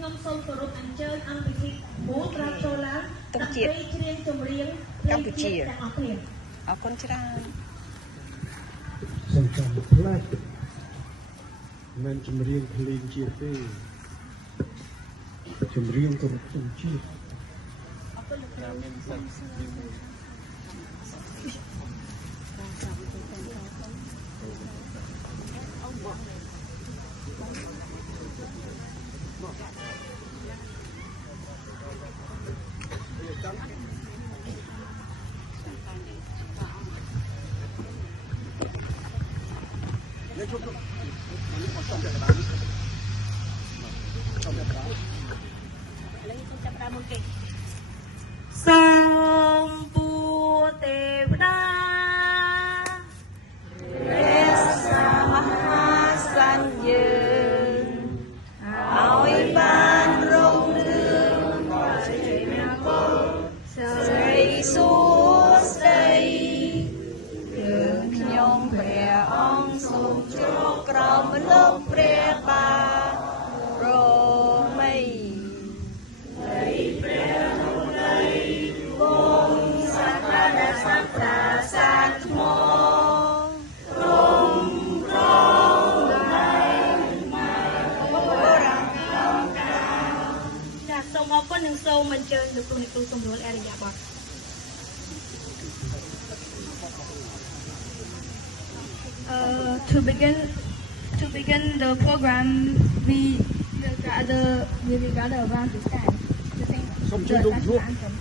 ខ្ញុំសូមគោរពអញ្ជើញអង្គពិធីមូលប្រាចូលឡើងដាក់ពេលច្រៀងចម្រៀងកម្ពុជាទាំងអស់គ្នាអរគុណច្រើនសូមចាំផ្លែមិនចម្រៀងភ្លេងជាតិទេចម្រៀងគោរពជំនឿជាតិអរគុណលោកគ្រូសូមពួរទេវតាព្រះសមហាសញ្ញើឲ្យបានរុងរឿងជ័យមង្គលសិរីសួស្តីយើងខ្ញុំព្រះអង្គសូមជ្រកក្រោមលោកព្រះបាទរមីនៃព្រះនុនៃវងសាក្រាដសង្ក្រាសាទថ្មរំរងនៃម៉ែបរំកំកាចាសសូមអរគុណនិងសូមអញ្ជើញលោកគ្រូអ្នកគ្រូសម្រួលអរិយាបថTo begin the program, we will gather around the stand to sing the national anthem.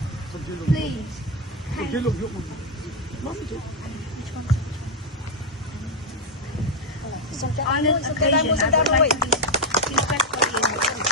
Please. On this occasion, I would like to be respectfully invited.